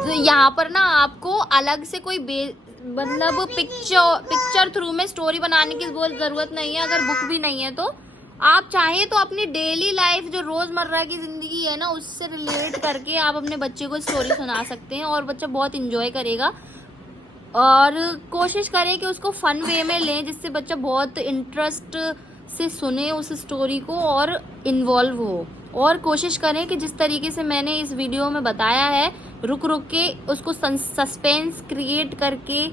तो यहाँ पर ना आपको अलग से कोई मतलब पिक्चर थ्रू में स्टोरी बनाने की बहुत जरूरत नहीं है। अगर बुक भी नहीं है तो आप चाहें तो अपनी डेली लाइफ जो रोजमर्रा की जिंदगी है ना उससे रिलेट करके आप अपने बच्चे को स्टोरी सुना सकते हैं और बच्चा बहुत इंजॉय करेगा। और कोशिश करें कि उसको फन वे में लें जिससे बच्चा बहुत इंटरेस्ट से सुने उस स्टोरी को और इन्वॉल्व हो। और कोशिश करें कि जिस तरीके से मैंने इस वीडियो में बताया है रुक रुक के उसको सस्पेंस क्रिएट करके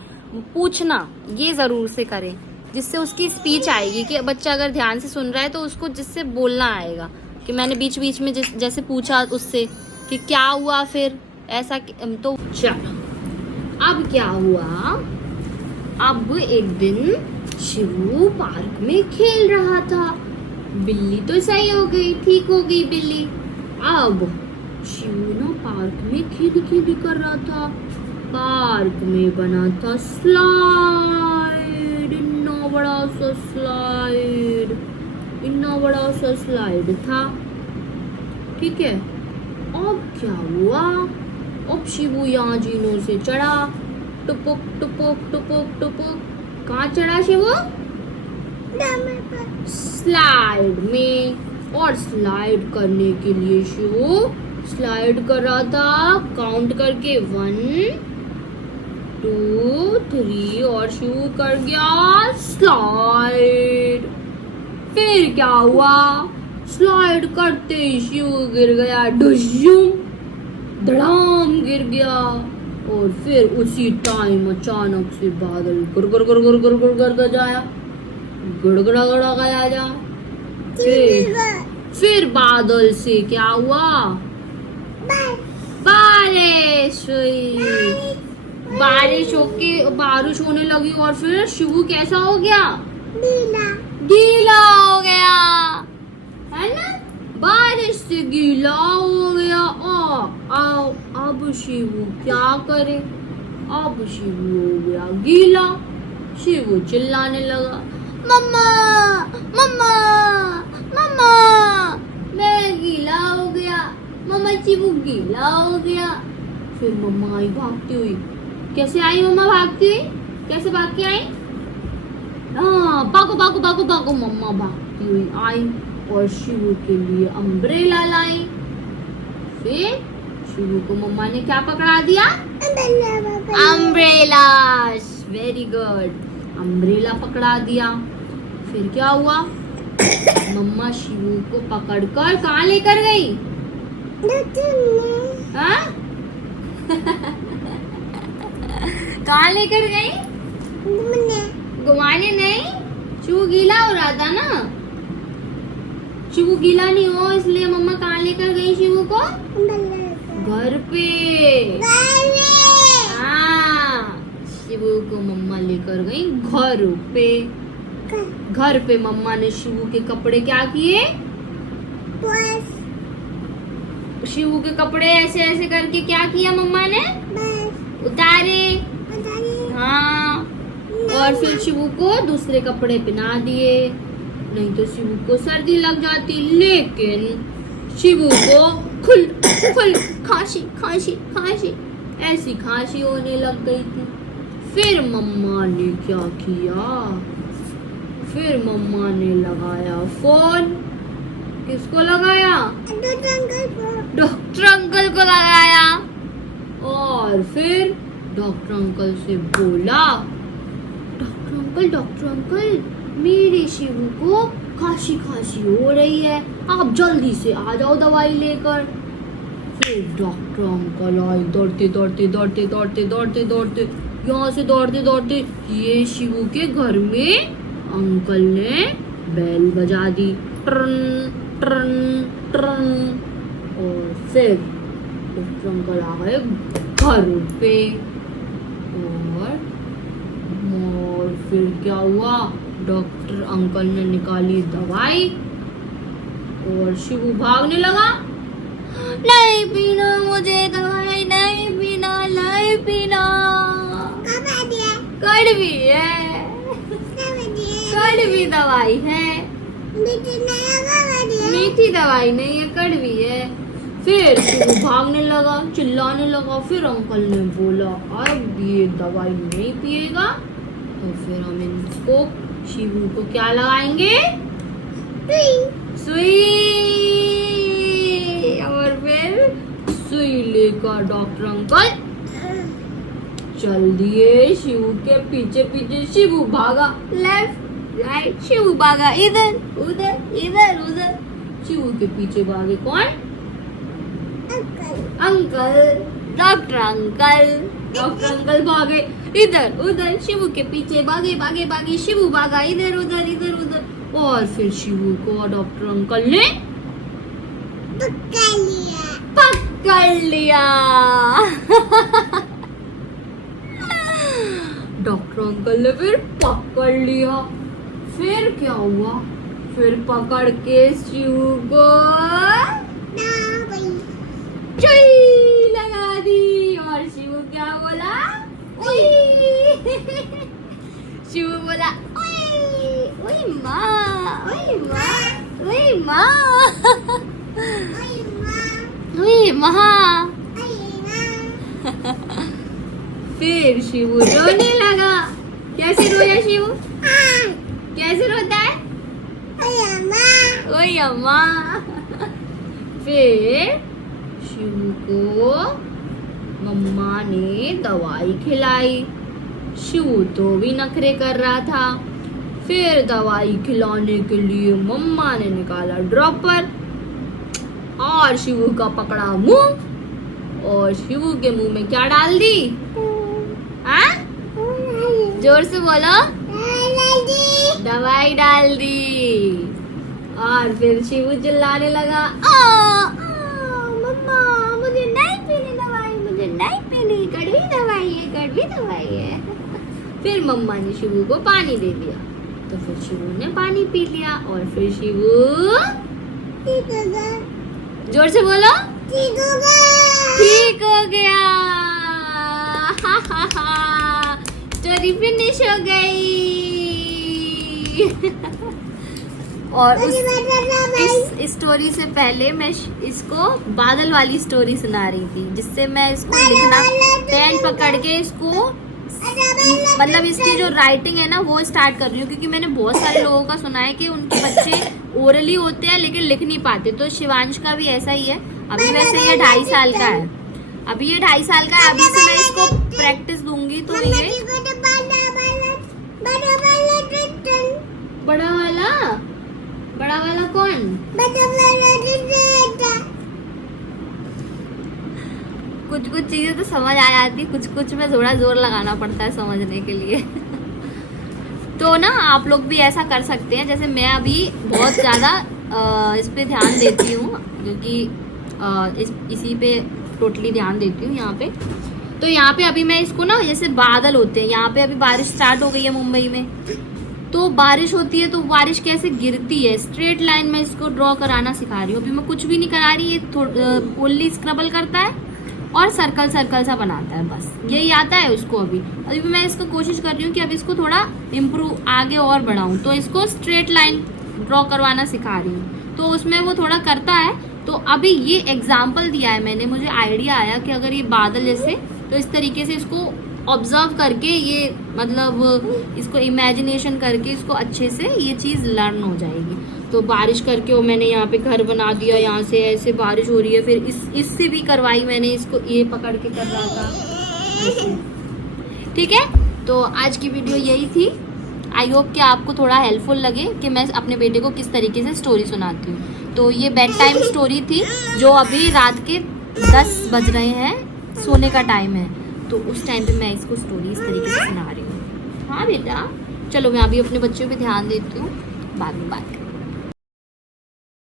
पूछना ये ज़रूर से करें जिससे उसकी स्पीच आएगी कि बच्चा अगर ध्यान से सुन रहा है तो उसको जिससे बोलना आएगा कि मैंने बीच बीच में जैसे पूछा उससे कि क्या हुआ फिर ऐसा तो चलो अब क्या हुआ। अब एक दिन शिवू पार्क में खेल रहा था। बिल्ली तो सही हो गई, ठीक हो गई बिल्ली। अब शिवू ना पार्क में खेली कर रहा था। पार्क में बना था स्लाइड, इतना बड़ा सा स्लाइड था। ठीक है, अब क्या हुआ, अब शिवू यहाँ जीनों से चढ़ा, टुपुक टुपुक टुपुक टुपुक। कहाँ चढ़ा शिवू? स्लाइड में। और स्लाइड करने के लिए शिवू स्लाइड कर रहा था काउंट करके 1 2 3 और शिवू कर गया स्लाइड। फिर क्या हुआ, स्लाइड करते ही शिवू गिर गया, डुशुम धड़ाम गिर गया। और फिर उसी टाइम अचानक से बादल गुर गजाया, गड़गड़ा गया जा। फिर बादल से क्या हुआ, बारिश हुई। बारिश होने लगी और फिर शिवू कैसा हो गया, गीला हो गया, है ना, बारिश से गीला हो गया। अब शिवू क्या करे, अब शिवू हो गया गीला। शिवू चिल्लाने लगा, मम्मा मम्मा मम्मा मैं गीला हो गया, मम्मा शिवू गीला हो गया। फिर मम्मा आई भागती हुई। कैसे आई मम्मा भागती हुई, कैसे भाग के आई? हाँ, भागो मम्मा भागती हुई आई और शिवू के लिए अम्ब्रेला लाई। फिर शिवू को मम्मा ने क्या पकड़ा दिया, अम्ब्रेला। वेरी गुड, अम्ब्रेला पकड़ा दिया। फिर क्या हुआ, मम्मा शिवू को पकड़कर कहाँ लेकर गई, हाँ कहाँ लेकर गई, घुमाने नहीं। शिवू गीला हो रहा था ना, शिवू गीला नहीं हो इसलिए मम्मा कहाँ लेकर गई शिवू को, घर पे। हाँ, शिवू को मम्मा लेकर गई घर पे। घर पे मम्मा ने शिवू के कपड़े क्या किए, शिवू के कपड़े ऐसे ऐसे करके क्या किया मम्मा ने, उतारे। हाँ, और फिर शिवू को दूसरे कपड़े पहना दिए, नहीं तो शिवू को सर्दी लग जाती। लेकिन शिवू को खुल खांसी ऐसी खांसी होने लग गई थी। फिर मम्मा ने क्या किया, फिर मम्मा ने लगाया फोन। किसको लगाया, डॉक्टर अंकल को लगाया। और फिर डॉक्टर अंकल से बोला, डॉक्टर अंकल मेरे शिवू को खांसी हो रही है, आप जल्दी से आ जाओ दवाई लेकर। फिर डॉक्टर अंकल आए दौड़ते यहाँ से दौड़ते ये शिवू के घर में अंकल ने बेल बजा दी, ट्रन ट्रन ट्रन। और फिर डॉक्टर अंकल आ गए घर पे। और फिर क्या हुआ, डॉक्टर अंकल ने निकाली दवाई और शिवू भागने लगा, नहीं पीना मुझे दवाई, नहीं पीना। कड़वी है, कड़वी दवाई है, मीठी दवाई नहीं है, कड़वी है। फिर शिवू भागने लगा, चिल्लाने लगा। फिर अंकल ने बोला अब ये दवाई नहीं पिएगा तो फिर हम इसको शिवू को क्या लगाएंगे, सुई। और फिर सुई लेकर डॉक्टर अंकल चल दिए शिवू के पीछे पीछे। शिवू भागा लेफ्ट राइट, शिवू भागा इधर उधर इधर उधर। शिवू के पीछे भागे कौन, uncle doctor uncle. Doctor uncle भागे इधर उधर, शिवू के पीछे भागे भागे भागे। शिवू भागा इधर उधर इधर उधर। और फिर शिवू को डॉक्टर अंकल ने पकड़ लिया। डॉक्टर अंकल ने फिर पकड़ लिया। फिर क्या हुआ, फिर पकड़ के शिवू को चुई लगा दी। और शिवू क्या बोला, शिवू बोला ओए माँ, ओए माँ, ओए माँ, ओए माँ। फिर शिवू रोने लगा। कैसे रोया शिवू, कैसे रोता है, ओए अम्मा। फिर शिवू को मम्मा ने दवाई खिलाई। शिवू तो भी नखरे कर रहा था। फिर दवाई खिलाने के लिए मम्मा ने निकाला ड्रॉपर और शिवू का पकड़ा मुंह और शिवू के मुंह में क्या डाल दी, हाँ जोर से बोलो, दवाई डाल दी। और फिर शिवू चिल्लाने लगा मम्मा मुझे नहीं पीनी दवाई, मुझे नहीं पीनी, कड़वी दवाई है, कड़वी दवाई है। फिर मम्मा ने शिवू को पानी दे दिया तो फिर शिवू ने पानी पी लिया। और फिर शिवू जोर से बोलो, ठीक हो गया। स्टोरी फिनिश हो गई। और इस स्टोरी से पहले मैं इसको बादल वाली स्टोरी सुना रही थी, जिससे मैं इसको लिखना पेन पकड़ के इसको मतलब इसकी जो राइटिंग है ना वो स्टार्ट कर रही हूँ। क्योंकि मैंने बहुत सारे लोगों का सुना है कि उनके बच्चे ओरली होते हैं लेकिन लिख नहीं पाते। तो शिवांश का भी ऐसा ही है। अभी वैसे ये 2.5 साल का है, अभी ये 2.5 साल का है। अभी से मैं इसको प्रैक्टिस दूंगी तो ये बड़ा वाला कौन, कुछ कुछ चीजें तो समझ आ जाती, कुछ कुछ में थोड़ा जोर लगाना पड़ता है समझने के लिए। तो ना आप लोग भी ऐसा कर सकते हैं। जैसे मैं अभी बहुत ज्यादा इस पे ध्यान देती हूँ क्योंकि इसी पे टोटली ध्यान देती हूँ यहाँ पे। तो यहाँ पे अभी मैं इसको ना जैसे बादल होते हैं, यहाँ पे अभी बारिश स्टार्ट हो गई है मुंबई में, तो बारिश होती है तो बारिश कैसे गिरती है, स्ट्रेट लाइन में इसको ड्रॉ कराना सिखा रही हूँ। अभी मैं कुछ भी नहीं करा रही, ये ओनली स्क्रबल करता है और सर्कल सर्कल सा बनाता है, बस यही आता है उसको। अभी मैं इसको कोशिश कर रही हूँ कि अब इसको थोड़ा इम्प्रूव आगे और बढ़ाऊँ, तो इसको स्ट्रेट लाइन ड्रॉ करवाना सिखा रही हूँ। तो उसमें वो थोड़ा करता है। तो अभी ये एग्जाम्पल दिया है मैंने, मुझे आइडिया आया कि अगर ये बादल जैसे, तो इस तरीके से इसको ऑब्जर्व करके ये मतलब इसको इमेजिनेशन करके इसको अच्छे से ये चीज़ लर्न हो जाएगी। तो बारिश करके वो मैंने यहाँ पे घर बना दिया, यहाँ से ऐसे बारिश हो रही है। फिर इससे भी करवाई मैंने, इसको ये पकड़ के कर रहा था ऐसे। ठीक है, तो आज की वीडियो यही थी। आई होप कि आपको थोड़ा हेल्पफुल लगे कि मैं अपने बेटे को किस तरीके से स्टोरी सुनाती हूँ। तो ये बेड टाइम स्टोरी थी, जो अभी रात के 10 बज रहे हैं, सोने का टाइम है। तो उस टाइम पे मैं इसको स्टोरी इस तरीके से सुना रही हूँ। हाँ बेटा, चलो मैं अभी अपने बच्चों पे ध्यान देती हूँ, बाद में बात करते हैं।